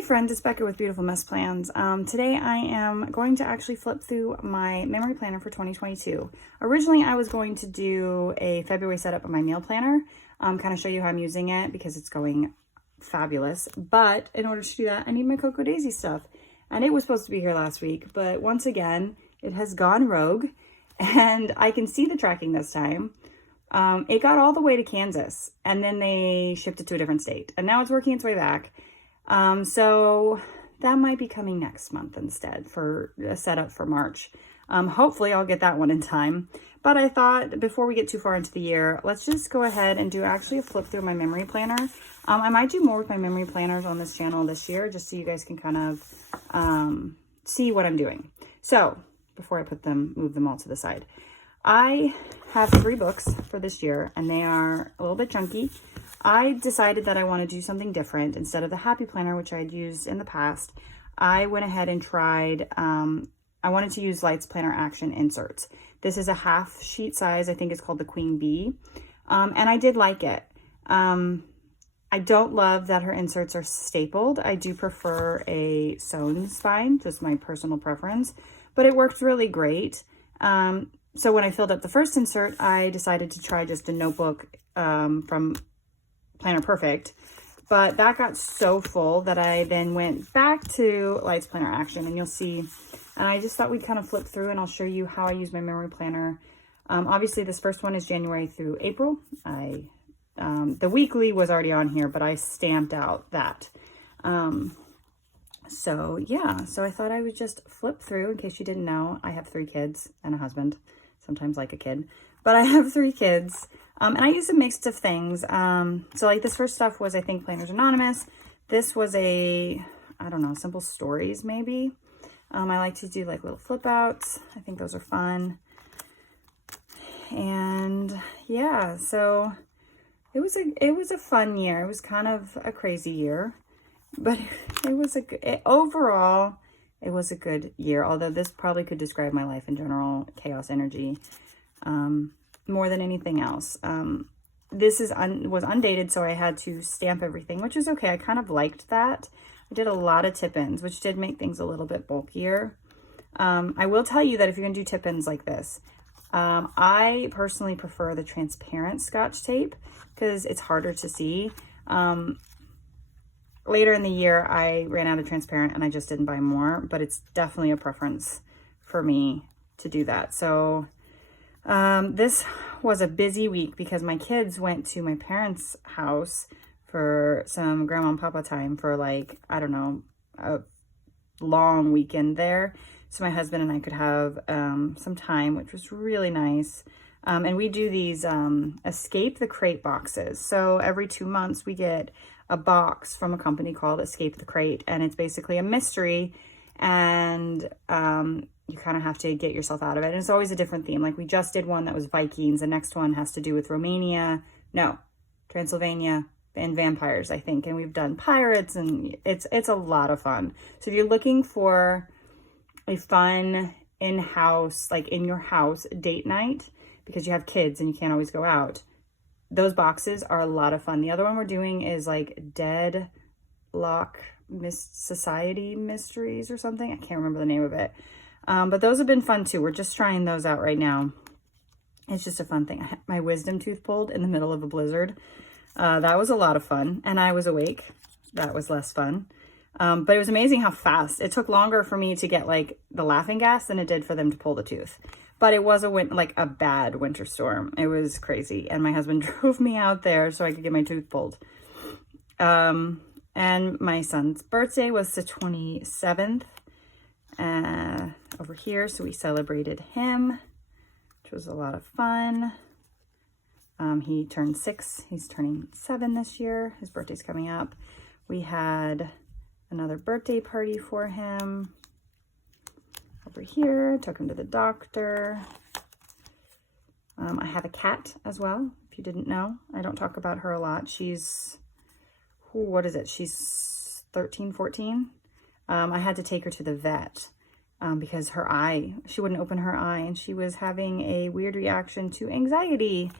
Hey friends, it's Becca with Beautiful Mess Plans. Today I am going to actually flip through my memory planner for 2022. Originally I was going to do a February setup of my meal planner, kind of show you how I'm using it because it's going fabulous. But in order to do that, I need my Cocoa Daisy stuff. And it was supposed to be here last week, but once again, it has gone rogue and I can see the tracking this time. It got all the way to Kansas and then they shipped it to a different state and now it's working its way back. So that might be coming next month instead for a setup for March. Hopefully I'll get that one in time. But I thought before we get too far into the year, let's just go ahead and do actually a flip through my memory planner. I might do more with my memory planners on this channel this year, just so you guys can kind of see what I'm doing. So before I move them all to the side, I have 3 books for this year and they are a little bit chunky. I decided that I want to do something different. Instead of the Happy Planner, which I'd used in the past, I went ahead and tried, I wanted to use Lights Planner Action inserts. This is a half sheet size. I think it's called the Queen Bee. And I did like it. I don't love that her inserts are stapled. I do prefer a sewn spine, just my personal preference, but it worked really great. So when I filled up the first insert, I decided to try just a notebook from Planner Perfect, but that got so full that I then went back to Lights Planner Action, and you'll see, and I just thought we'd kind of flip through and I'll show you how I use my memory planner. Obviously this first one is January through April. The weekly was already on here, but I stamped out that. So yeah, so I thought I would just flip through. In case you didn't know, I have 3 kids and a husband, sometimes like a kid, but I have 3 kids. And I use a mix of things. So like this first stuff was, I think, Planners Anonymous. This was I don't know, Simple Stories maybe. I like to do like little flip outs. I think those are fun. And yeah, so it was a fun year. It was kind of a crazy year, but overall, it was a good year. Although this probably could describe my life in general, chaos energy. More than anything else. This was undated, so I had to stamp everything, which is okay. I kind of liked that. I did a lot of tip-ins, which did make things a little bit bulkier. I will tell you that if you're gonna do tip-ins like this, I personally prefer the transparent Scotch tape because it's harder to see. Later in the year, I ran out of transparent and I just didn't buy more, but it's definitely a preference for me to do that. So this was a busy week because my kids went to my parents' house for some grandma and papa time for like, I don't know, a long weekend there. So my husband and I could have some time, which was really nice. And we do these Escape the Crate boxes. So every 2 months we get a box from a company called Escape the Crate, and it's basically a mystery, and you kind of have to get yourself out of it. And it's always a different theme. Like we just did one that was Vikings. The next one has to do with Transylvania and vampires, I think. And we've done pirates, and it's a lot of fun. So if you're looking for a fun in-house, like in your house date night, because you have kids and you can't always go out, those boxes are a lot of fun. The other one we're doing is like Deadlock Society Mysteries or something. I can't remember the name of it. But those have been fun too. We're just trying those out right now. It's just a fun thing. I had my wisdom tooth pulled in the middle of a blizzard. That was a lot of fun. And I was awake. That was less fun. But it was amazing how fast. It took longer for me to get like the laughing gas than it did for them to pull the tooth. But it was like a bad winter storm. It was crazy. And my husband drove me out there so I could get my tooth pulled. And my son's birthday was the 27th. Over here, so we celebrated him, which was a lot of fun. He turned 6. He's turning 7 this year. His birthday's coming up. We had another birthday party for him over here. Took him to the doctor. I have a cat as well, if you didn't know. I don't talk about her a lot. She's, what is it? She's 13, 14. I had to take her to the vet because her eye, she wouldn't open her eye, and she was having a weird reaction to anxiety.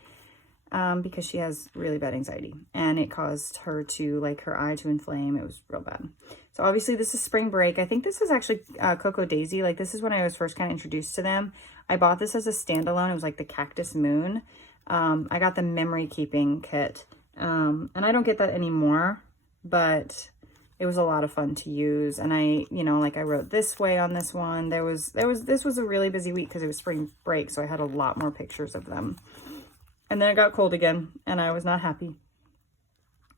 because she has really bad anxiety, and it caused her to, like, her eye to inflame. It was real bad. So obviously this is spring break. I think this is actually Coco Daisy. Like, this is when I was first kind of introduced to them. I bought this as a standalone. It was like the Cactus Moon. I got the memory keeping kit, and I don't get that anymore, but it was a lot of fun to use. And I, you know, like, I wrote this way on this one. This was a really busy week because it was spring break, so I had a lot more pictures of them. And then it got cold again, and I was not happy.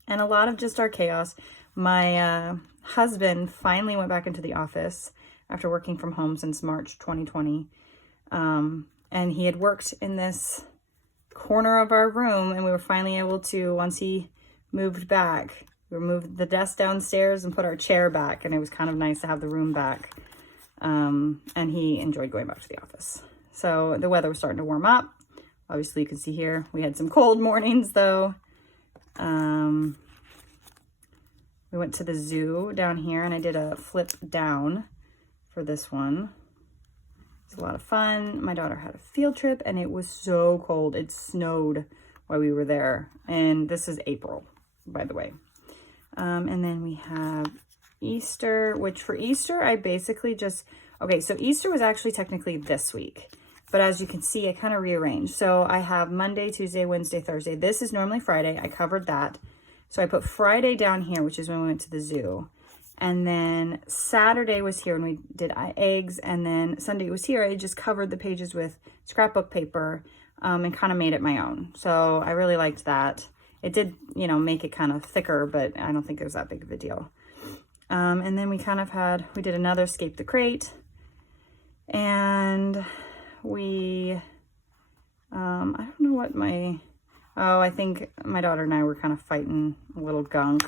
And a lot of just our chaos. My husband finally went back into the office after working from home since March 2020. And he had worked in this corner of our room, and we were finally able to, once he moved back, we moved the desk downstairs and put our chair back, and it was kind of nice to have the room back. And he enjoyed going back to the office. So the weather was starting to warm up. Obviously, you can see here, we had some cold mornings, though. We went to the zoo down here, and I did a flip down for this one. It was a lot of fun. My daughter had a field trip, and it was so cold. It snowed while we were there. And this is April, by the way. And then we have Easter, which for Easter, I basically just... Okay, so Easter was actually technically this week. But as you can see, I kind of rearranged. So I have Monday, Tuesday, Wednesday, Thursday. This is normally Friday. I covered that. So I put Friday down here, which is when we went to the zoo. And then Saturday was here when we did eggs. And then Sunday was here. I just covered the pages with scrapbook paper and kind of made it my own. So I really liked that. It did, you know, make it kind of thicker, but I don't think it was that big of a deal. And then we did another Escape the Crate. And... I don't know what I think my daughter and I were kind of fighting a little gunk.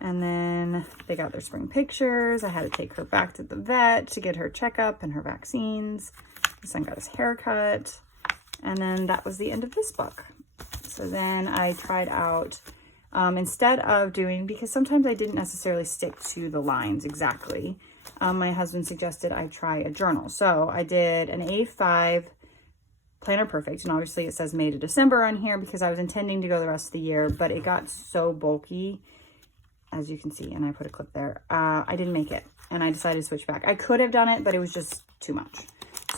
And then they got their spring pictures. I had to take her back to the vet to get her checkup and her vaccines. My son got his haircut. And then that was the end of this book. So then I tried out, instead of doing, because sometimes I didn't necessarily stick to the lines exactly. My husband suggested I try a journal. So I did an A5 Planner Perfect. And obviously it says May to December on here because I was intending to go the rest of the year. But it got so bulky, as you can see. And I put a clip there. I didn't make it. And I decided to switch back. I could have done it, but it was just too much.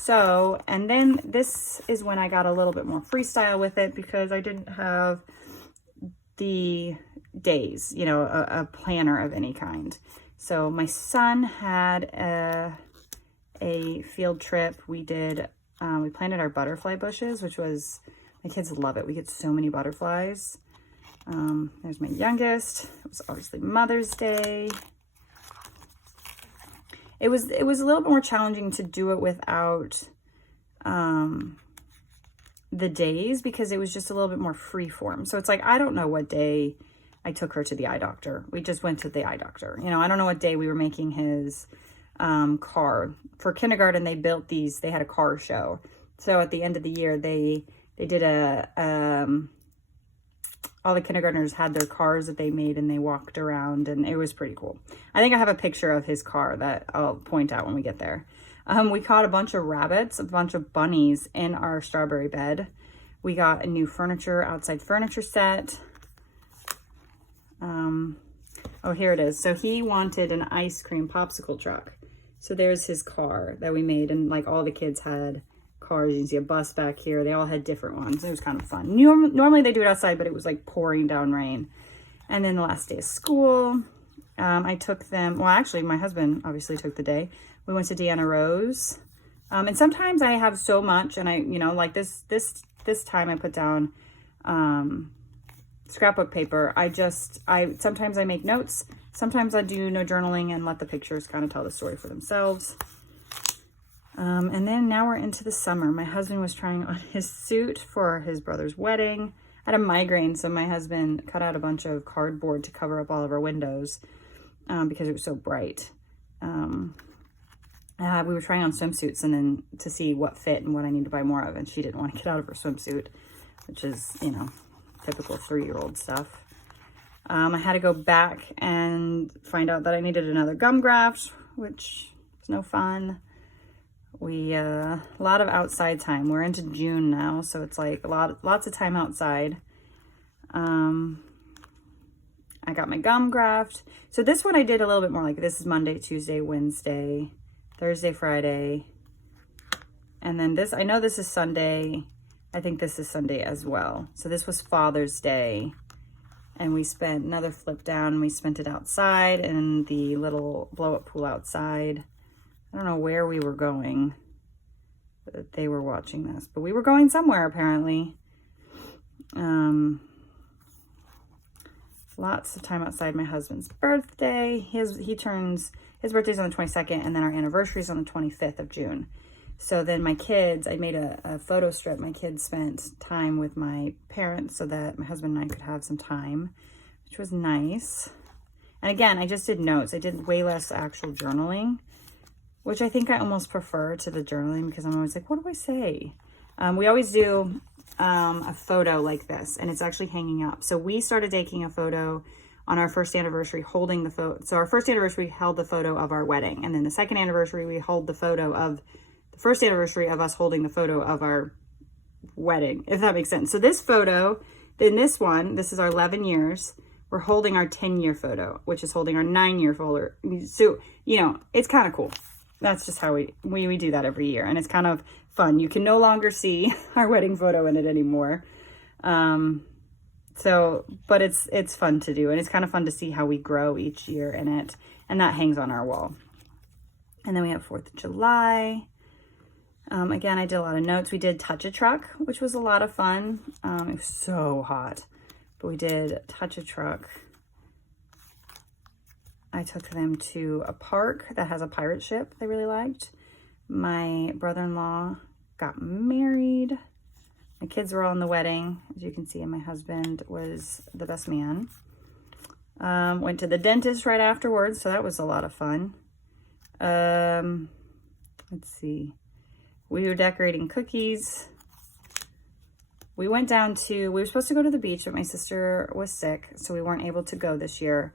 So, and then this is when I got a little bit more freestyle with it because I didn't have the days, you know, a planner of any kind. So my son had a field trip. We planted our butterfly bushes, which was, my kids love it. We get so many butterflies. There's my youngest. It was obviously Mother's Day. It was a little bit more challenging to do it without the days because it was just a little bit more free form. So it's like, I don't know what day I took her to the eye doctor. We just went to the eye doctor. You know, I don't know what day we were making his car. For kindergarten, they built these, they had a car show. So at the end of the year, they did all the kindergartners had their cars that they made and they walked around and it was pretty cool. I think I have a picture of his car that I'll point out when we get there. We caught a bunch of rabbits, a bunch of bunnies in our strawberry bed. We got a new outside furniture set. Oh, here it is. So he wanted an ice cream popsicle truck. So there's his car that we made. And like all the kids had cars. You can see a bus back here. They all had different ones. It was kind of fun. Normally they do it outside, but it was like pouring down rain. And then the last day of school, I took them. Well, actually, my husband obviously took the day. We went to Deanna Rose. And sometimes I have so much and I, you know, like this time I put down, scrapbook paper. Sometimes I make notes. Sometimes I do no journaling and let the pictures kind of tell the story for themselves. And then now we're into the summer. My husband was trying on his suit for his brother's wedding. I had a migraine, so my husband cut out a bunch of cardboard to cover up all of our windows because it was so bright. We were trying on swimsuits and then to see what fit and what I need to buy more of. And she didn't want to get out of her swimsuit, which is, you know, typical 3-year-old stuff. I had to go back and find out that I needed another gum graft, which was no fun. a lot of outside time. We're into June now, so it's like lots of time outside. I got my gum graft. So this one I did a little bit more, like this is Monday, Tuesday, Wednesday, Thursday, Friday. And then this, I know this is Sunday. I think this is Sunday as well. So this was Father's Day. And we spent another flip down. We spent it outside in the little blow up pool outside. I don't know where we were going, but they were watching this, but we were going somewhere apparently. Lots of time outside. My husband's birthday. His birthday's on the 22nd, and then our anniversary is on the 25th of June. So then my kids, I made a photo strip. My kids spent time with my parents so that my husband and I could have some time, which was nice. And again, I just did notes. I did way less actual journaling, which I think I almost prefer to the journaling because I'm always like, what do I say? We always do a photo like this, and it's actually hanging up. So we started taking a photo on our first anniversary, holding the photo. So our first anniversary, we held the photo of our wedding. And then the second anniversary, we held the photo of the first anniversary of us holding the photo of our wedding, if that makes sense. So this photo, then this one, this is our 11 years. We're holding our 10-year photo, which is holding our 9-year photo. So, you know, it's kind of cool. That's just how we do that every year. And it's kind of fun. You can no longer see our wedding photo in it anymore. But it's fun to do. And it's kind of fun to see how we grow each year in it. And that hangs on our wall. And then we have 4th of July. Again, I did a lot of notes. We did Touch a Truck, which was a lot of fun. It was so hot, but we did Touch a Truck. I took them to a park that has a pirate ship they really liked. My brother-in-law got married. My kids were all in the wedding, as you can see, and my husband was the best man. Went to the dentist right afterwards, so that was a lot of fun. Let's see. We were decorating cookies. We were supposed to go to the beach, but my sister was sick, so we weren't able to go this year.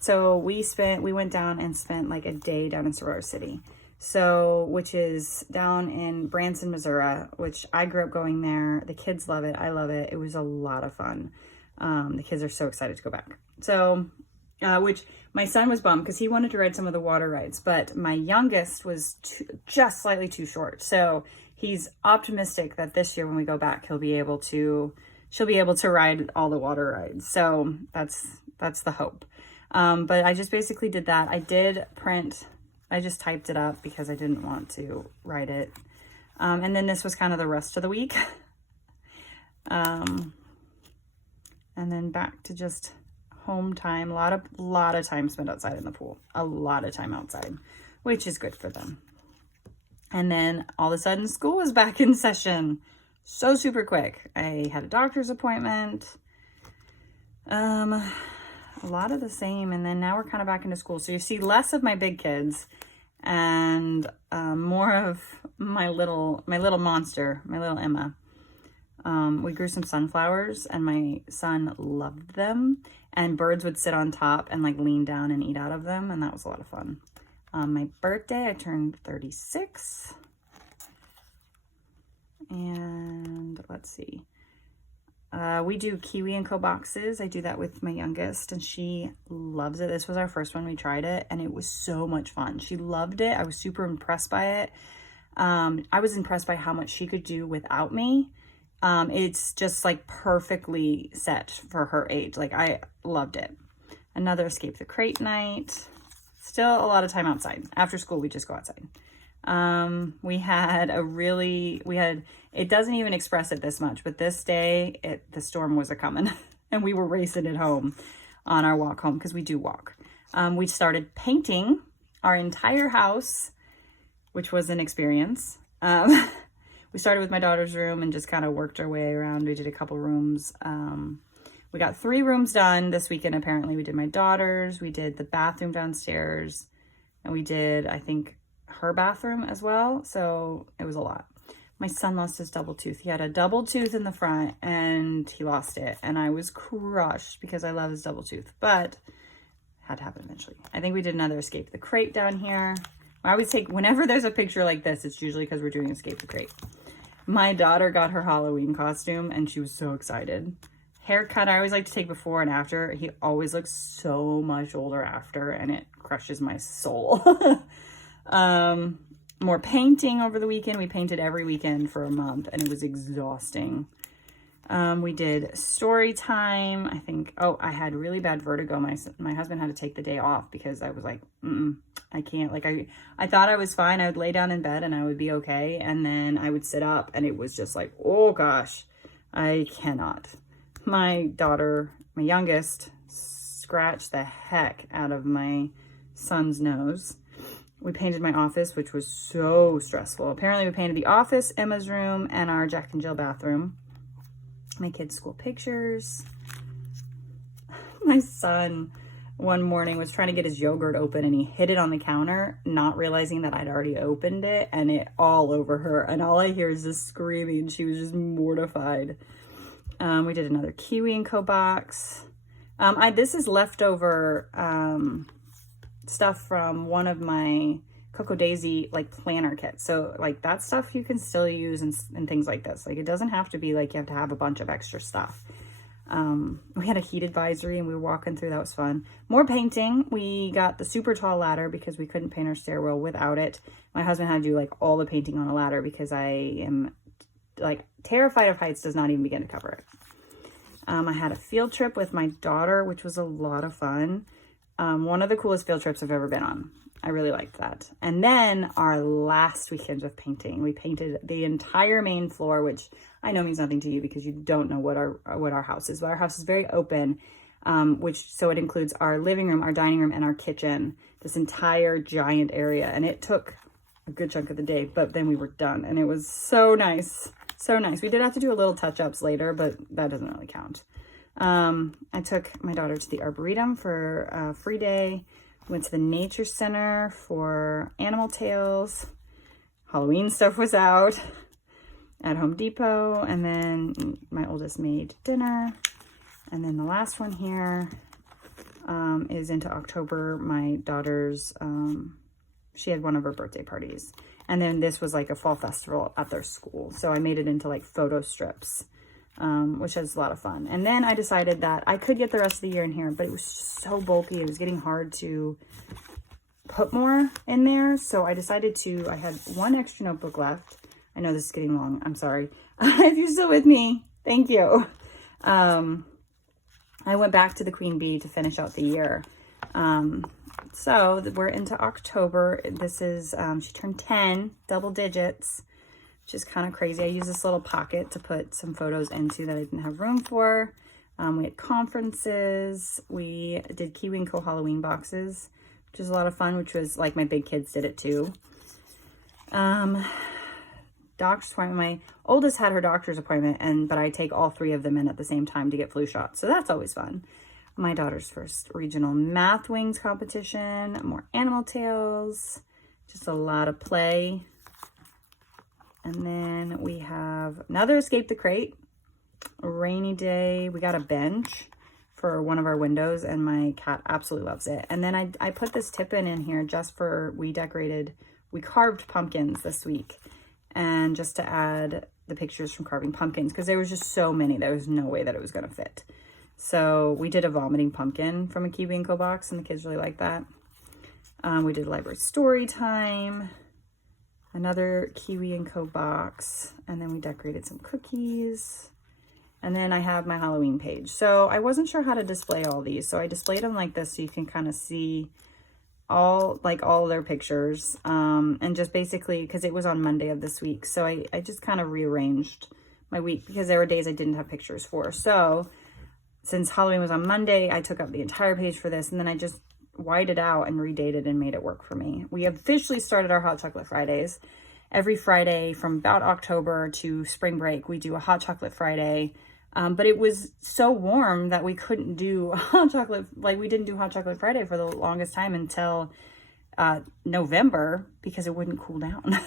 So we went down and spent like a day down in Soror City. So, which is down in Branson, Missouri, which I grew up going there. The kids love it. I love it. It was a lot of fun. The kids are so excited to go back. So, which my son was bummed because he wanted to ride some of the water rides, but my youngest was just slightly too short. So he's optimistic that this year when we go back, she'll be able to ride all the water rides. So that's the hope. But I just basically did that. I just typed it up because I didn't want to write it. And then this was kind of the rest of the week. And then back to just home time. A lot of time spent outside in the pool. A lot of time outside, which is good for them. And then all of a sudden school was back in session. So super quick. I had a doctor's appointment. A lot of the same. And then now we're kind of back into school. So you see less of my big kids and more of my little monster, my little Emma. We grew some sunflowers and my son loved them, and birds would sit on top and like lean down and eat out of them. And that was a lot of fun. My birthday, I turned 36. And let's see. We do Kiwi & Co. boxes. I do that with my youngest and she loves it. This was our first one. We tried it and it was so much fun. She loved it. I was super impressed by it. I was impressed by how much she could do without me. It's just like perfectly set for her age. Like I loved it. Another Escape the Crate night. Still a lot of time outside. After school, we just go outside. It doesn't even express it this much, but this day, the storm was a-coming and we were racing it home on our walk home because we do walk. We started painting our entire house, which was an experience. We started with my daughter's room and just kind of worked our way around. We did a couple rooms. We got 3 rooms done this weekend. Apparently we did my daughter's, we did the bathroom downstairs, and we did, I think, her bathroom as well. So it was a lot. My son lost his double tooth. He had a double tooth in the front and he lost it. And I was crushed because I love his double tooth, but it had to happen eventually. I think we did another Escape the Crate down here. I always take, whenever there's a picture like this, it's usually because we're doing Escape the Crate. My daughter got her Halloween costume and she was so excited. Haircut, I always like to take before and after. He always looks so much older after, and it crushes my soul. More painting over the weekend. We painted every weekend for a month, and it was exhausting. We did story time. I think, I had really bad vertigo. My husband had to take the day off because I was like, I can't. Like, I thought I was fine. I would lay down in bed and I would be okay. And then I would sit up and it was just like, oh gosh, I cannot. My daughter, my youngest, scratched the heck out of my son's nose. We painted my office, which was so stressful. Apparently we painted the office, Emma's room, and our Jack and Jill bathroom. My kids' school pictures. My son one morning was trying to get his yogurt open and he hit it on the counter, not realizing that I'd already opened it, and it all over her. And all I hear is this screaming. She was just mortified. We did another Kiwi & Co box. This is leftover stuff from one of my Coco Daisy like planner kits. So like that stuff you can still use and things like this. Like it doesn't have to be like you have to have a bunch of extra stuff. We had a heat advisory and we were walking through. That was fun. More painting. We got the super tall ladder because we couldn't paint our stairwell without it. My husband had to do like all the painting on a ladder because I am like terrified of heights, does not even begin to cover it. I had a field trip with my daughter, which was a lot of fun. One of the coolest field trips I've ever been on. I really liked that. And then our last weekend of painting, we painted the entire main floor, which I know means nothing to you because you don't know what our house is. But our house is very open, so it includes our living room, our dining room, and our kitchen. This entire giant area, and it took a good chunk of the day. But then we were done, and it was so nice, so nice. We did have to do a little touch-ups later, but that doesn't really count. I took my daughter to the Arboretum for a free day. Went to the Nature Center for Animal Tales. Halloween stuff was out at Home Depot. And then my oldest made dinner. And then the last one here is into October. My daughter's, she had one of her birthday parties. And then this was like a fall festival at their school. So I made it into like photo strips. Which was a lot of fun. And then I decided that I could get the rest of the year in here, but it was just so bulky. It was getting hard to put more in there. So I decided I had one extra notebook left. I know this is getting long. I'm sorry. If you're still with me, thank you. I went back to the Queen Bee to finish out the year. So we're into October. This is, she turned 10, double digits. Which is kind of crazy. I use this little pocket to put some photos into that I didn't have room for. We had conferences. We did Kiwi & Co Halloween boxes, which is a lot of fun, which was like my big kids did it too. Doctor's appointment. My oldest had her doctor's appointment, but I take all three of them in at the same time to get flu shots. So that's always fun. My daughter's first regional math wings competition, more Animal Tales, just a lot of play. And then we have another Escape the Crate, a rainy day. We got a bench for one of our windows and my cat absolutely loves it. And then I put this tip-in in here just for, we carved pumpkins this week. And just to add the pictures from carving pumpkins because there was just so many. There was no way that it was going to fit. So we did a vomiting pumpkin from a Kiwi & Co box and the kids really liked that. We did library story time. Another Kiwi & Co box, and then we decorated some cookies. And then I have my Halloween page. So I wasn't sure how to display all these, so I displayed them like this so you can kind of see all their pictures. And just basically, because it was on Monday of this week, so I just kind of rearranged my week because there were days I didn't have pictures for. So since Halloween was on Monday, I took up the entire page for this, and then I just whited out and redated and made it work for me. We officially started our Hot Chocolate Fridays. Every Friday from about October to spring break, we do a Hot Chocolate Friday. But it was so warm that we couldn't do hot chocolate. Like we didn't do Hot Chocolate Friday for the longest time until November because it wouldn't cool down.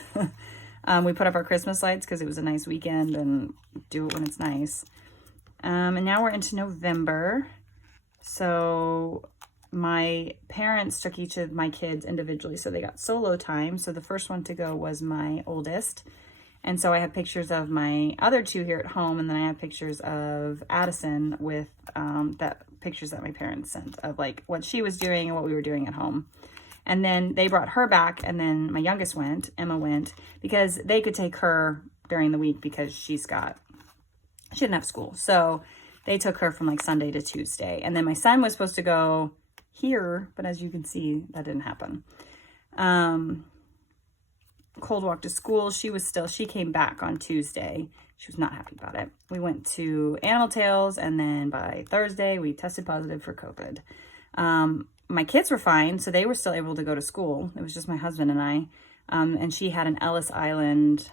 We put up our Christmas lights because it was a nice weekend and do it when it's nice. And now we're into November. So my parents took each of my kids individually, so they got solo time. So the first one to go was my oldest. And so I have pictures of my other two here at home, and then I have pictures of Addison with pictures that my parents sent of like what she was doing and what we were doing at home. And then they brought her back, and then my youngest went, Emma went, because they could take her during the week because she didn't have school. So they took her from like Sunday to Tuesday. And then my son was supposed to go here, but as you can see, that didn't happen. Cold walk to school. She came back on Tuesday. She was not happy about it. We went to Animal Tales, and then by Thursday we tested positive for COVID. My kids were fine, so they were still able to go to school. It was just my husband and I. And she had an Ellis Island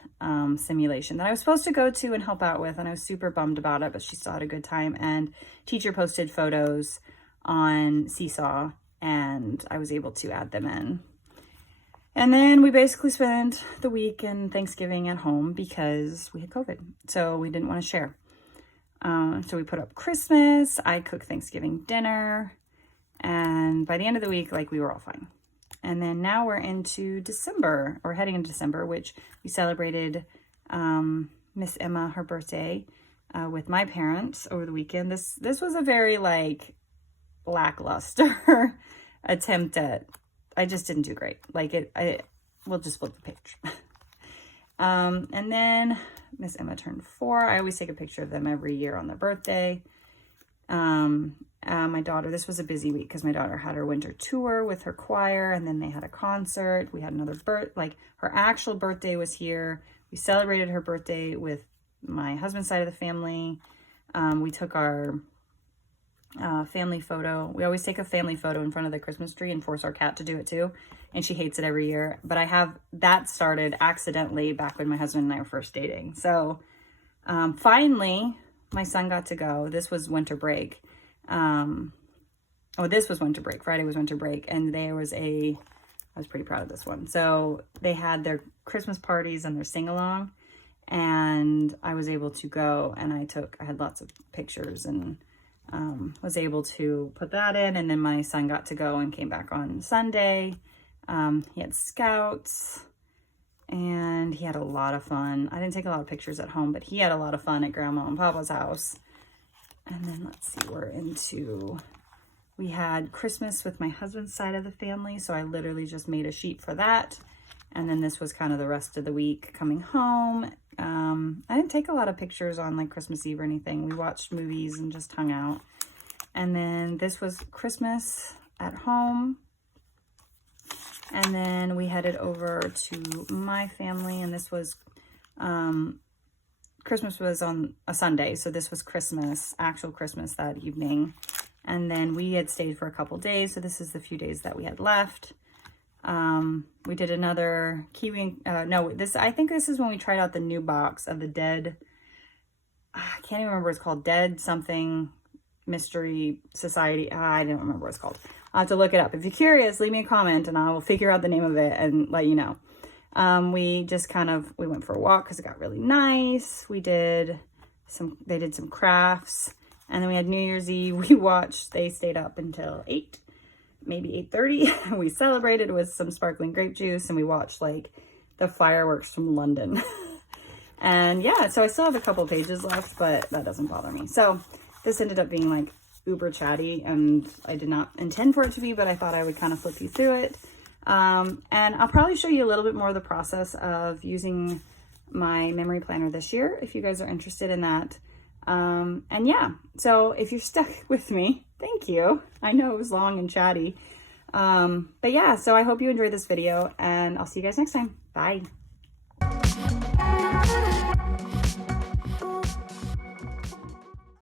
simulation that I was supposed to go to and help out with, and I was super bummed about it, but she still had a good time. And teacher posted photos on Seesaw, and I was able to add them in. And then we basically spent the week and Thanksgiving at home because we had COVID, so we didn't want to share. So we put up Christmas, I cooked Thanksgiving dinner, and by the end of the week, like, we were all fine. And then now we're into December, or heading into December, which we celebrated Miss Emma, her birthday, with my parents over the weekend. This was a very, like, lackluster attempt at, I just didn't do great. Like, we'll just flip the page. And then Miss Emma turned 4. I always take a picture of them every year on their birthday. My daughter, this was a busy week because my daughter had her winter tour with her choir, and then they had a concert. We had another her actual birthday was here. We celebrated her birthday with my husband's side of the family. We took our family photo. We always take a family photo in front of the Christmas tree and force our cat to do it too. And she hates it every year. But I have that started accidentally back when my husband and I were first dating. So finally, my son got to go. This was winter break. This was winter break. Friday was winter break. And I was pretty proud of this one. So they had their Christmas parties and their sing-along. And I was able to go, and I had lots of pictures and was able to put that in. And then my son got to go and came back on Sunday. He had scouts, and he had a lot of fun. I didn't take a lot of pictures at home, but he had a lot of fun at Grandma and Papa's house. And then let's see, we had Christmas with my husband's side of the family. So I literally just made a sheet for that. And then this was kind of the rest of the week coming home. I didn't take a lot of pictures on like Christmas Eve or anything. We watched movies and just hung out. And then this was Christmas at home. And then we headed over to my family, and this was, Christmas was on a Sunday. So this was Christmas, actual Christmas that evening. And then we had stayed for a couple days. So this is the few days that we had left. We did another I think this is when we tried out the new box of the Dead, I can't even remember what it's called, Dead something Mystery Society. I don't remember what it's called. I'll have to look it up. If you're curious, leave me a comment and I will figure out the name of it and let you know. We just we went for a walk because it got really nice. They did some crafts, and then we had New Year's Eve. They stayed up until 8, maybe 8:30. We celebrated with some sparkling grape juice, and we watched like the fireworks from London. And yeah, so I still have a couple pages left, but that doesn't bother me. So this ended up being like uber chatty, and I did not intend for it to be, but I thought I would kind of flip you through it. And I'll probably show you a little bit more of the process of using my memory planner this year, if you guys are interested in that. And yeah, so if you're stuck with me, thank you. I know it was long and chatty. But yeah, so I hope you enjoyed this video, and I'll see you guys next time. Bye.